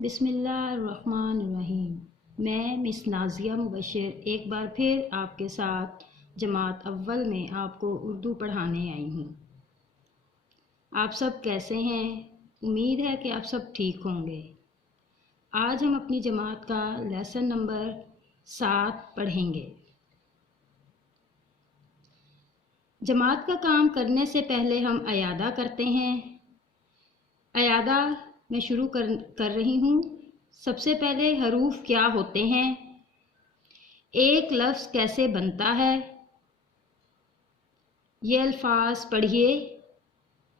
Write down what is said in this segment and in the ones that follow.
بسم اللہ الرحمن الرحیم۔ میں مس نازیہ مبشر ایک بار پھر آپ کے ساتھ جماعت اول میں آپ کو اردو پڑھانے آئی ہوں۔ آپ سب کیسے ہیں؟ امید ہے کہ آپ سب ٹھیک ہوں گے۔ آج ہم اپنی جماعت کا لیسن نمبر 7 پڑھیں گے۔ جماعت کا کام کرنے سے پہلے ہم اعادہ کرتے ہیں۔ اعادہ میں شروع کر رہی ہوں۔ سب سے پہلے حروف کیا ہوتے ہیں، ایک لفظ کیسے بنتا ہے، یہ الفاظ پڑھیے۔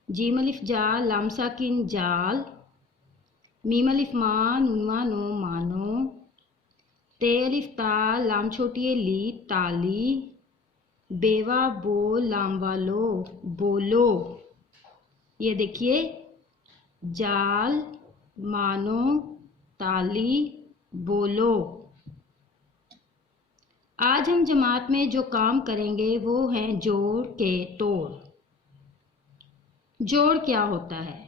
جیم الف جا لام ساکن جال، میم الف ما نون نو مانو، تے الف تا لام چھوٹی لی تالی، بیوا بو لام والو بولو۔ یہ دیکھیے، جال، مانو، تالی، بولو۔ آج ہم جماعت میں جو کام کریں گے وہ ہیں جوڑ کے توڑ۔ جوڑ کیا ہوتا ہے؟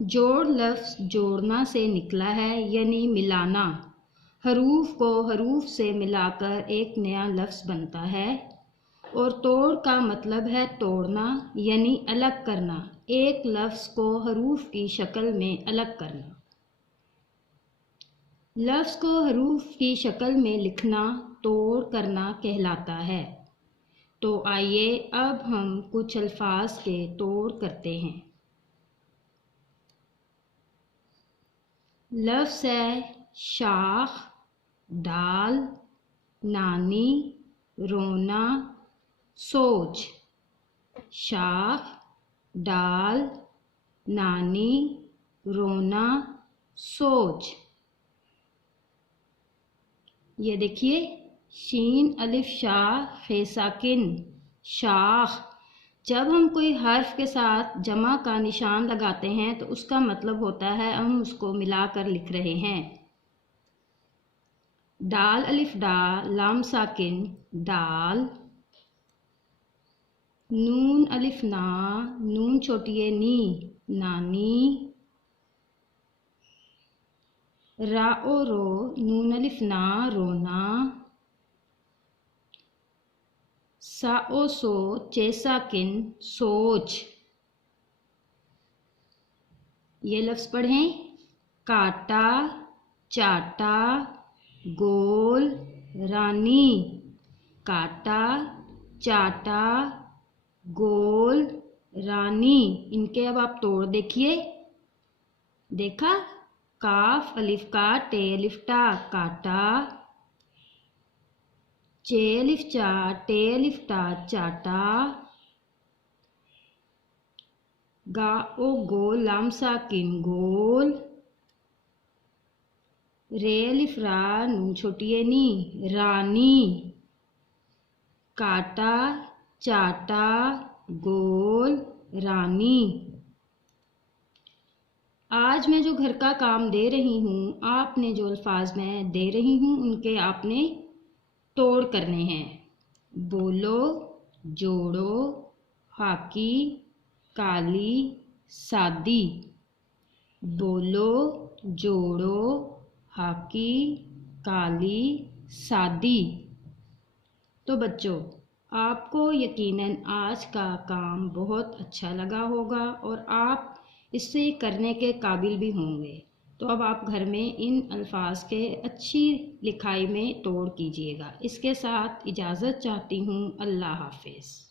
جوڑ لفظ جوڑنا سے نکلا ہے، یعنی ملانا۔ حروف کو حروف سے ملا کر ایک نیا لفظ بنتا ہے۔ اور توڑ کا مطلب ہے توڑنا، یعنی الگ کرنا، ایک لفظ کو حروف کی شکل میں الگ کرنا۔ لفظ کو حروف کی شکل میں لکھنا توڑ کرنا کہلاتا ہے۔ تو آئیے اب ہم کچھ الفاظ کے توڑ کرتے ہیں۔ لفظ ہے شاخ، ڈال، نانی، رونا، سوج۔ شاخ، ڈال، نانی، رونا، سوج۔ یہ دیکھیے، شین الف شاہ خے ساکن، شاخ۔ جب ہم کوئی حرف کے ساتھ جمع کا نشان لگاتے ہیں تو اس کا مطلب ہوتا ہے ہم اس کو ملا کر لکھ رہے ہیں۔ ڈال الف ڈا لام ساکن ڈال، نون الف نا نون چھوٹی نی نانی، را او رو نون الف نا رونا، سا او سو چے ساکن سوچ۔ یہ لفظ پڑھیں، کاٹا، چاٹا، گول، رانی۔ کاٹا، چاٹا، گول، رانی۔ ان کے اب آپ توڑ دیکھیے۔ دیکھا، کاف الف کا ٹے الف ٹا کاٹا، چے الف چا ٹے الف ٹا چاٹا، گا او گو لام ساکن گول، رے الف را نون چھوٹی نی رانی۔ کاٹا، چاٹا، گول، رانی۔ آج میں جو گھر کا کام دے رہی ہوں، آپ نے جو الفاظ میں دے رہی ہوں ان کے آپ نے توڑ کرنے ہیں۔ بولو، جوڑو، ہاکی، کالی، سادی۔ بولو، جوڑو، ہاکی، کالی، سادی۔ تو بچوں، آپ کو یقیناً آج کا کام بہت اچھا لگا ہوگا اور آپ اس سے کرنے کے قابل بھی ہوں گے۔ تو اب آپ گھر میں ان الفاظ کے اچھی لکھائی میں توڑ کیجیے گا۔ اس کے ساتھ اجازت چاہتی ہوں۔ اللہ حافظ۔